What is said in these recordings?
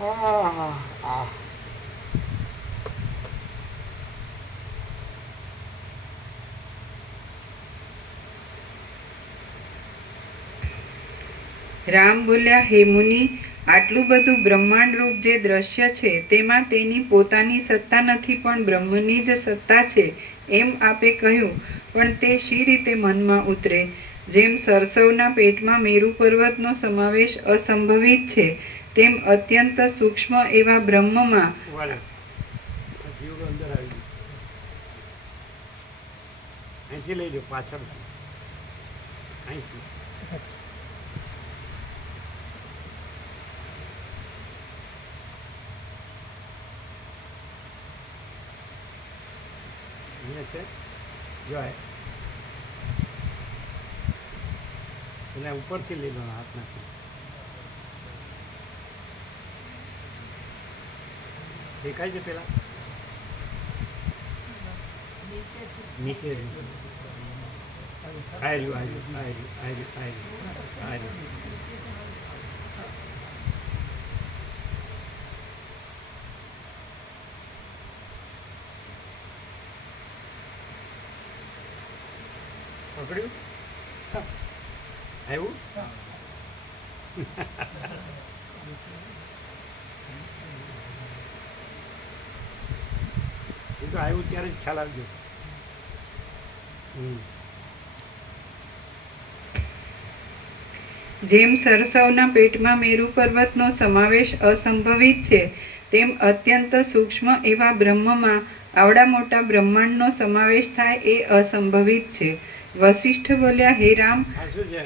આ આ રામ બોલ્યા, હે મુનિ, આટલું બધું બ્રહ્માંડ રૂપ જે દ્રશ્ય છે તેમાં તેની પોતાની સત્તા નથી, પણ બ્રહ્મની જ સત્તા છે એમ આપે કહ્યું. પણ તે શી રીતે મનમાં ઉતરે? જેમ સરસવના પેટમાં મેરુ પર્વતનો સમાવેશ અસંભવિત છે, તેમ અત્યંત સૂક્ષ્મ એવા બ્રહ્મમાં જીવડો અંદર આવી ગયો. અહીંથી લઈ લો, પાછળ અહીંથી. અહીંયા છે જો એને ઉપરથી લઈ લો, હાથ નાખી. દેખાય છે પેલા નીચે આયરું. પકડ્યું? આવ્યું? એ તો આવ્યું ત્યારે જ ખ્યાલ આવજો. જેમ સરસવના પેટમાં મેરુ પર્વતનો સમાવેશ અસંભવિત છે, તેમ અત્યંત સૂક્ષ્મ એવા બ્રહ્મમાં આવડા મોટા બ્રહ્માંડનો સમાવેશ થાય એ અસંભવિત છે. વશિષ્ઠ બોલ્યા, હે રામ, આ શું છે?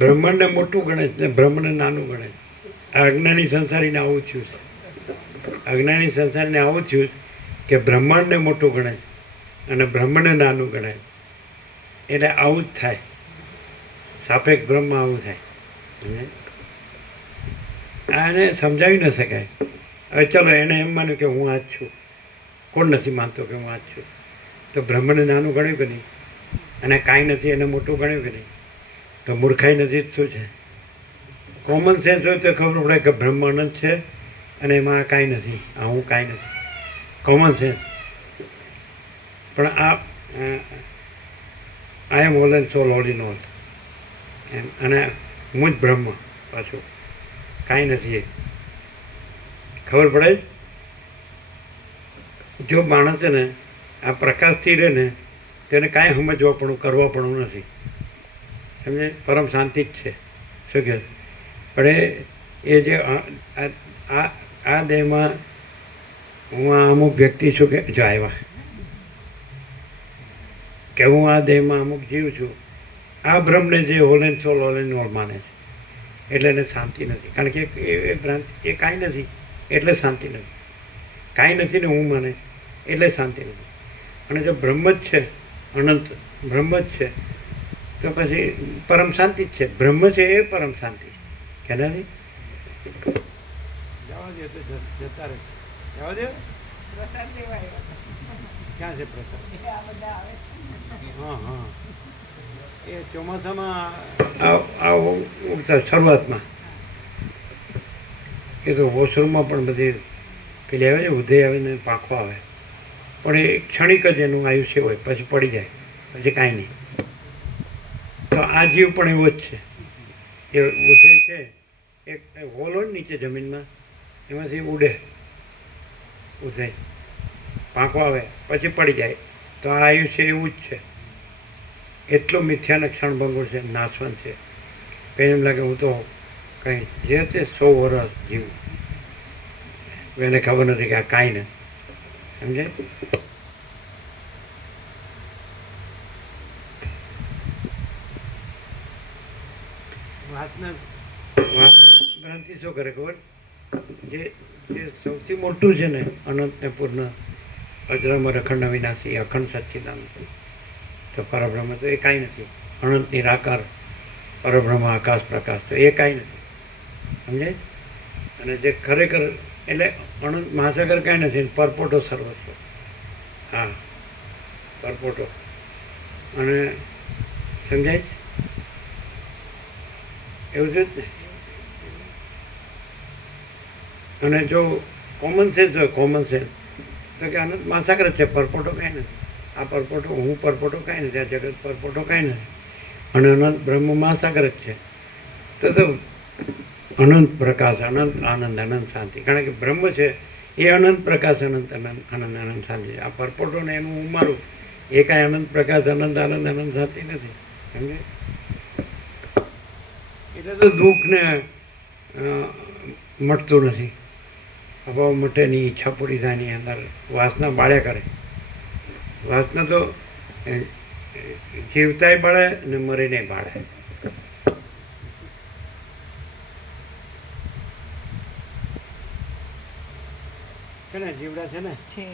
બ્રહ્માંડને મોટું ગણે છે ને બ્રહ્મને નાનું ગણે છે. આ અજ્ઞાની સંસારીને આવું થયું છે. અજ્ઞાની સંસારને આવું થયું કે બ્રહ્માંડને મોટું ગણે છે અને બ્રહ્મને નાનું ગણે છે. એટલે આવું જ થાય. સાપેક્ષ બ્રહ્મ આવું થાય. આને સમજાવી ન શકાય. હવે ચલો એને એમ માન્યું કે હું આ જ છું. કોણ નથી માનતો કે હું આ જ છું? તો બ્રહ્મને નાનું ગણ્યું કે નહીં? અને કાંઈ નથી એને મોટું ગણ્યું કે નહીં? તો મૂર્ખાઈ નથી શું છે? કોમન સેન્સ હોય તો ખબર પડે કે બ્રહ્મ અનંત છે અને એમાં કાંઈ નથી, આ હું કાંઈ નથી. Common sense. પણ I am all and soul, all in all. એમ અને હું જ બ્રહ્મ પાછું, કાંઈ નથી. એ ખબર પડે? જો માણસ છે ને આ પ્રકાશથી રહે ને તેને કાંઈ સમજવા પણ કરવા પણ નથી. સમજે? પરમ શાંતિ જ છે. શું કહે? પણ એ જે આ દેહમાં હું આ અમુક વ્યક્તિ છું કે જો આવ્યા કે હું આ દેહમાં અમુક જીવ છું, આ બ્રહ્મને જે whole and soul, all and all માને છે એટલે એને શાંતિ નથી. કારણ કે એ ભ્રાંતિ, એ કાંઈ નથી એટલે શાંતિ નથી. કાંઈ નથી ને હું માને એટલે શાંતિ નથી. અને જો બ્રહ્મ જ છે, અનંત બ્રહ્મ જ છે, તો પછી પરમ શાંતિ જ છે. બ્રહ્મ છે એ પરમ શાંતિ કે નથી? જવા દે તો જતા રહે. જવા દે. ક્યાં છે પ્રસાદ? હા હા, એ ચોમાસામાં શરૂઆતમાં એ તો વોશરૂમમાં પણ બધી પેલી આવે છે, ઉદય આવે ને પાંખો આવે, પણ એ ક્ષણિક જ એનું આયુષ્ય હોય, પછી પડી જાય, પછી કાંઈ નહીં. તો આ જીવ પણ એવો જ છે. એ ઉદય છે, એક હોલ હોય નીચે જમીનમાં, એમાંથી ઉડે ઉદય, પાંખો આવે પછી પડી જાય. તો આ આયુષ્ય એવું જ છે. એટલું મિથ્યાને ક્ષણભંગુર છે, નાશવંત છે. પહેલાં એમ લાગે હું તો કંઈ જે તે 100 વર્ષ જીવું. એને ખબર નથી કે આ કાંઈ નથી. સમજે? વાતના ગ્રંથિ શું કરે ખબર? જે સૌથી મોટું છે ને અનંતને પૂર્ણ, અજરામર અખંડ અવિનાશી અખંડ સચ્ચિદાનંદ, તો પરબ્રહ્મ તો એ કાંઈ નથી. અનંત નિરાકાર પરબ્રહ્મ આકાશ પ્રકાશ તો એ કાંઈ નથી. સમજાય? અને જે ખરેખર એટલે અનંત મહાસાગર કાંઈ નથી, પરપોટો સર્વસ્વ. હા, પરપોટો. અને સમજાય? એવું છે જ ને? અને જો કોમન સેન્સ હોય કોમન સેન્સ તો કે અનંત મહાસાગર જ છે, પરપોટો કાંઈ નથી. આ પરપોટો હું પરપોટો કાંઈ નથી, આ જગત પરપોટો કાંઈ નથી, અને અનંત બ્રહ્મ મહાસાગર જ છે. તો અનંત પ્રકાશ, અનંત આનંદ, અનંત શાંતિ. કારણ કે બ્રહ્મ છે એ અનંત પ્રકાશ, અનંત આનંદ, અનંત શાંતિ છે. આ પરપોટો ને એનું હું મારું એ કાંઈ અનંત પ્રકાશ, અનંત આનંદ, અનંત શાંતિ નથી. સમજે? એટલે તો દુઃખને મટતું નથી. અભાવ મટે ની ઈચ્છા પૂરી થાય ની અંદર વાસના બાળ્યા કરે. વાસના તો જીવતાય બાળે ને મરીને બાળે. છે ને જીવડા છે ને છે